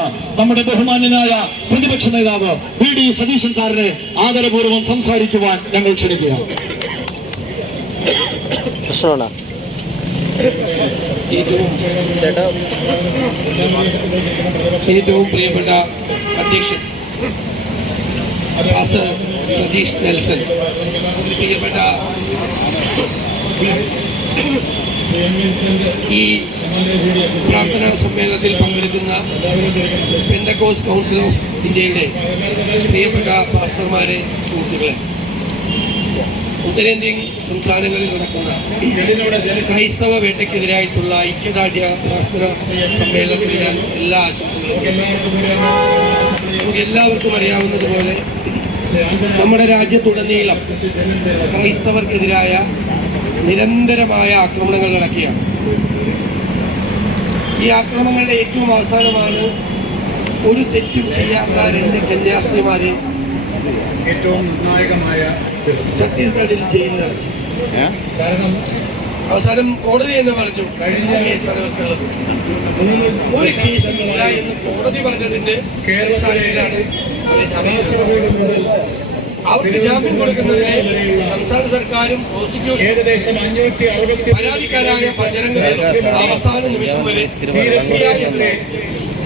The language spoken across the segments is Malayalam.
നമ്മുടെ ബഹുമാന്യനായ പ്രതിപക്ഷ നേതാവ് VD സതീശൻ സാറിനെ ആദരപൂർവ്വം സംസാരിക്കുവാൻ ഞങ്ങൾ ക്ഷണിക്കുകയാണ്. ഏറ്റവും പ്രിയപ്പെട്ട അധ്യക്ഷൻ സതീഷ് നെൽസൺ, പ്രിയപ്പെട്ട ഈ പ്രാർത്ഥനാ സമ്മേളനത്തിൽ പങ്കെടുക്കുന്ന പെന്തക്കോസ്റ്റ് കൗൺസിൽ ഓഫ് ഇന്ത്യയുടെ പ്രിയപ്പെട്ട പാസ്റ്റർമാരെ, സുഹൃത്തുക്കളെ, ഉത്തരേന്ത്യൻ സംസ്ഥാനങ്ങളിൽ നടക്കുന്ന ക്രൈസ്തവ വേട്ടയ്ക്കെതിരായിട്ടുള്ള ഐക്യദാർഢ്യ പ്രാർത്ഥന സമ്മേളനത്തിൽ ഞാൻ എല്ലാ ആശംസകളും. നമുക്ക് എല്ലാവർക്കും അറിയാവുന്നതുപോലെ നമ്മുടെ രാജ്യത്തുടനീളം ക്രൈസ്തവർക്കെതിരായ നിരന്തരമായ ആക്രമണങ്ങൾ നടക്കുകയാണ്. ഈ ആക്രമണങ്ങളുടെ ഏറ്റവും അവസാനമാണ് ഒരു തെറ്റും ചെയ്യാത്ത 2 കന്യാസ്ത്രീമാരെ ഏറ്റവും നിർണായകമായ ഛത്തീസ്ഗഡിൽ ജയിലിൽ അടച്ചു. കാരണം അവസാനം കോടതി എന്ന് പറഞ്ഞു ഒരു കേസുമില്ല എന്ന് കോടതി പറഞ്ഞതിന്റെ അടിസ്ഥാനത്തിലാണ് അവർക്ക് ജാമ്യം കൊടുക്കുന്നതിന് സംസ്ഥാന സർക്കാരും പ്രോസിക്യൂഷനും പരാതിക്കാരായ ബജരംഗദളും അവസാന നിമിഷം വരെ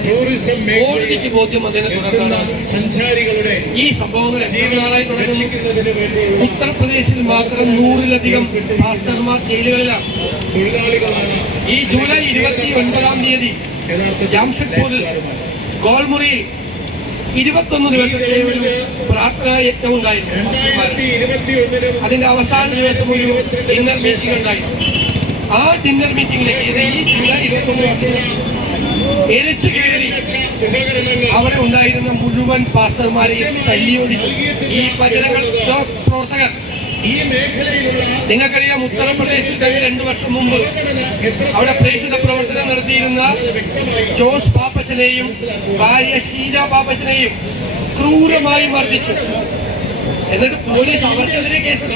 കോടതിക്ക് ബോധ്യം വന്നതിനെ തുടർന്നാണ് സഞ്ചാരികളുടെ ഈ സംഭവങ്ങൾ എത്ര നാളായി തുടങ്ങുന്നു. ഉത്തർപ്രദേശിൽ മാത്രം 100-ലധികം പാസ്റ്റർമാർ ജയിലുകളിലാണ്. ഈ ജൂലൈ 29-ാം തീയതി ജാംഷഡ്പൂരിൽ ഗോൾമുറിയിൽ 21 ദിവസത്തെ ഒരു പ്രാർത്ഥനാ യജ്ഞം ഉണ്ടായിരുന്നു. അതിന്റെ അവസാന ദിവസം ഒരു ഡിന്നർ മീറ്റിംഗ് ഉണ്ടായിരുന്നു. ആ ഡിന്നർ മീറ്റിംഗിലേക്ക് ഈ ജൂലൈ 29 എരിച്ചു കയറി അവിടെ ഉണ്ടായിരുന്ന മുഴുവൻ പാസ്റ്റർമാരെയും തല്ലിയോടിച്ചു. ഈ പ്രവർത്തകർ, നിങ്ങൾക്കറിയാം, ഉത്തർപ്രദേശിൽ തന്നെ 2 വർഷം മുമ്പ് അവിടെ പ്രേക്ഷിത പ്രവർത്തനം നടത്തിയിരുന്ന ജോസ് പാപ്പച്ചനെയും ഭാര്യ ഷീജ പാപ്പച്ചനെയും ക്രൂരമായി മർദ്ദിച്ചു. എന്നിട്ട് പോലീസ് അവർക്കെതിരെ കേസ്,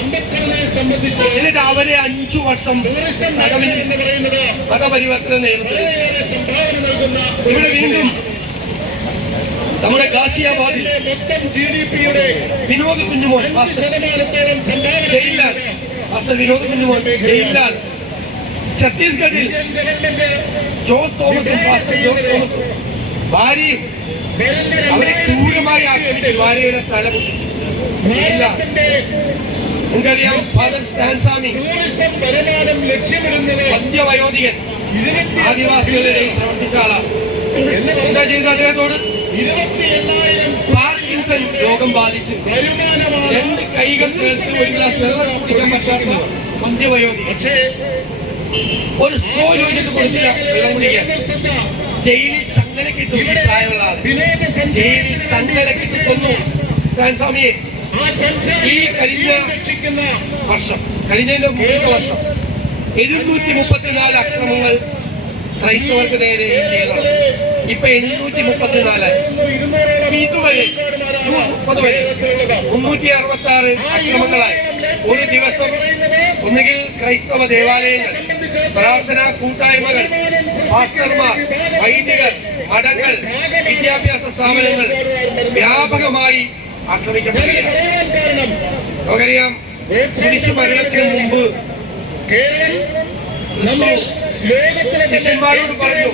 എന്നിട്ട് അവരെ 5 വർഷം മതപരിവർത്തനം നേരിട്ടു. ഇവിടെ വീണ്ടും നമ്മുടെ ഗാസിയാബാദിൽ വിനോദ് കുഞ്ഞുമോൻ ജയിലിലാണ്. വിനോദ് കുഞ്ഞുമോൻ ജയിലിലാണ്. ഛത്തീസ്ഗഡിൽ ജോസ് തോമസും ഭാര്യയും അവരെ ക്രൂരമായി ആക്രമിച്ചു. ഭാര്യയുടെ തല പൊട്ടിച്ചു. നിങ്ങൾക്കറിയാം, ഫാദർ സ്റ്റാൻസ്വാമി, മധ്യവയോധികൻ, ആദിവാസികളുടെ പ്രവർത്തിച്ച ആളാണ്. എന്താ ചെയ്ത അദ്ദേഹത്തോട്? പാർക്കിൻസൺ രോഗം ബാധിച്ച് 2 കൈകൾ ചേർത്ത് ഒരു ഗ്ലാസ് വെള്ളം കുടിക്കാൻ പറ്റാത്ത മധ്യവയോധികൻ. ഒരു സ്ട്രോ ചോദിച്ചിട്ട് കൊടുത്തില്ല വെള്ളം കുടിക്കാൻ. ജയിലിൽ ചങ്ങലക്കിട്ടു. ഈ പ്രായമുള്ള ആൾ ജയിലിൽ ചങ്ങലക്കിട്ട് കൊന്നു സ്റ്റാൻസ്വാമിയെ. ഈ കഴിഞ്ഞതിന്റെ 3 വർഷം 734 അക്രമങ്ങൾ ക്രൈസ്തവർക്ക് നേരെ ഇന്ത്യയിലാണ്. ഇപ്പൊ 834. ഇതുവരെ ജൂൺ 30 വരെ 366 അക്രമങ്ങളായി. ഒരു ദിവസം ഒന്നുകിൽ ക്രൈസ്തവ ദേവാലയങ്ങൾ, പ്രാർത്ഥനാ കൂട്ടായ്മകൾ, പാസ്റ്റർമാർ, വൈദികർ, മഠങ്ങൾ, വിദ്യാഭ്യാസ സ്ഥാപനങ്ങൾ വ്യാപകമായി ആക്രമിക്കപ്പെടുകയാണ്. നമുക്കറിയാം, കുരിശ് മരണത്തിന് മുമ്പ് ശിഷ്യന്മാരോട് പറഞ്ഞു,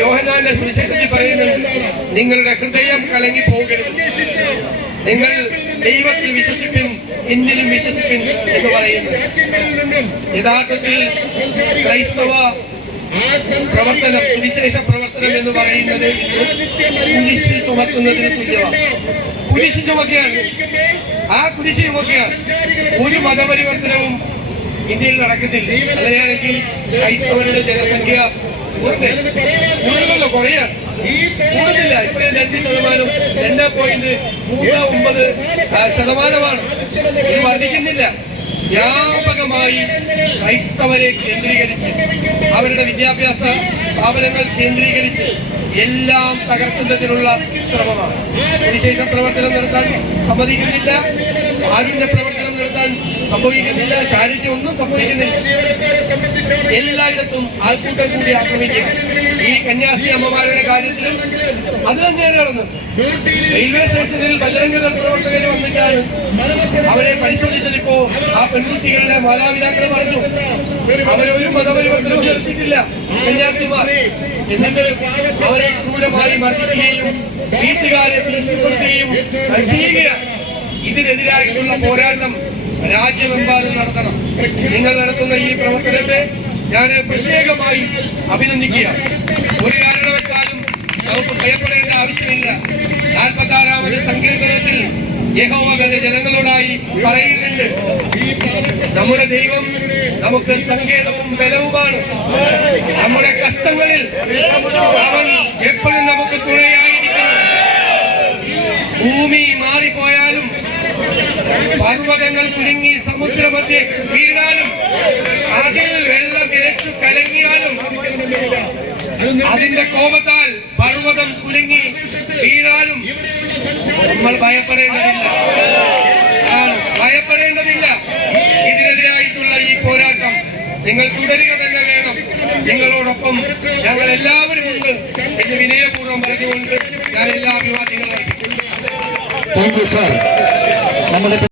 യോഹന്നാന്റെ സുവിശേഷത്തിൽ പറയുന്നുണ്ട്, നിങ്ങളുടെ ഹൃദയം കലങ്ങി പോകരുത്, നിങ്ങൾ ദൈവത്തിൽ വിശ്വസിപ്പിൻ, എന്നിലും വിശ്വസിപ്പിൻ എന്ന് പറയുന്നു. യഥാർത്ഥത്തിൽ ക്രൈസ്തവ പ്രവർത്തനം, സുവിശേഷ പ്രവർത്തനം എന്ന് പറയുന്നത് കുരിശ് ചുമക്കുന്നതിന് തുല്യമാണ്. കുരിശ് ചുമക്കുകയാണ്. ആ കുരിശ് ചുമക്കുകയാണ്. ഒരു മതപരിവർത്തനവും ഇന്ത്യയിൽ നടക്കുന്നില്ല. അങ്ങനെയാണെങ്കിൽ ക്രൈസ്തവരുടെ ജനസംഖ്യ കൂടുതലോ കുറയാണ്? കൂടുതലില്ല. ഇപ്പോഴും 5%, 2.39% ഇത് വർദ്ധിക്കുന്നില്ല. വ്യാപകമായി ക്രൈസ്തവരെ കേന്ദ്രീകരിച്ച്, അവരുടെ വിദ്യാഭ്യാസ സ്ഥാപനങ്ങൾ കേന്ദ്രീകരിച്ച് എല്ലാം തകർക്കുന്നതിനുള്ള ശ്രമമാണ്. സുവിശേഷ പ്രവർത്തനം നടത്താൻ സമ്മതിക്കുന്നില്ല, കാരുണ്യ പ്രവർത്തനം നടത്താൻ സംഭവിക്കുന്നില്ല, ചാരിറ്റി ഒന്നും സംഭവിക്കുന്നില്ല. എല്ലായിടത്തും ആൾക്കൂട്ടം കൂടി ആക്രമിക്കുക. ഈ കന്യാസ്ത്രീ അമ്മമാരുടെ കാര്യത്തിലും അത് തന്നെയാണ് നടന്നത്. റെയിൽവേ സ്റ്റേഷനിൽ ബജരംഗ പ്രവർത്തകർ വന്നിട്ടാണ് അവരെ പരിശോധിച്ചതിപ്പോ ആ പെൺകുട്ടികളുടെ മാതാപിതാക്കൾ പറഞ്ഞു അവരൊരു മതപരിവർത്തനവും നടത്തിയിട്ടില്ല കന്യാസ്ത്രീമാർ. എന്നിട്ട് അവരെ ക്രൂരമായി മർദ്ദിക്കുകയും വീട്ടുകാരെ ഭീഷണിപ്പെടുത്തുകയും ചെയ്യുകയാണ്. ഇതിനെതിരായിട്ടുള്ള പോരാട്ടം രാജ്യമെമ്പാടും നടത്തണം. നിങ്ങൾ നടത്തുന്ന ഈ പ്രവർത്തനത്തെ ഞാൻ പ്രത്യേകമായി അഭിനന്ദിക്കുകയാണ്. ഒരു കാരണവശാലും നമുക്ക് ഭയപ്പെടേണ്ട ആവശ്യമില്ല. 46-ാമത് സങ്കീർത്തനത്തിൽ യഹോവ തന്റെ ജനങ്ങളോടായി പറയുന്നുണ്ട്, നമ്മുടെ ദൈവം നമുക്ക് സങ്കേതവും ബലവുമാണ്. നമ്മുടെ കഷ്ടങ്ങളിൽ അവൻ എപ്പോഴും നമുക്ക് തുണയായിരിക്കുന്നു. ഭൂമി മാറിപ്പോയാലും പർവ്വതങ്ങൾ കുലുങ്ങി സമുദ്രമധ്യേ വീണാലും അതിൽ വെള്ളം ഇരച്ചു കലങ്ങിയാലും അതിന്റെ കോപത്താൽ പർവ്വതം കുലുങ്ങി വീണാലും നമ്മൾ ഭയപ്പെടേണ്ടതില്ല. ഇതിനെതിരായിട്ടുള്ള ഈ പോരാട്ടം നിങ്ങൾ തുടരുക തന്നെ വേണം. നിങ്ങളോടൊപ്പം ഞങ്ങൾ എല്ലാവരും ഉണ്ട് എന്ന് വിനയപൂർവ്വം പറഞ്ഞുകൊണ്ട് ഞാൻ എല്ലാ അഭിവാദ്യങ്ങളും അറിയിക്കുന്നു. Thank you sir. നമ്മുടെ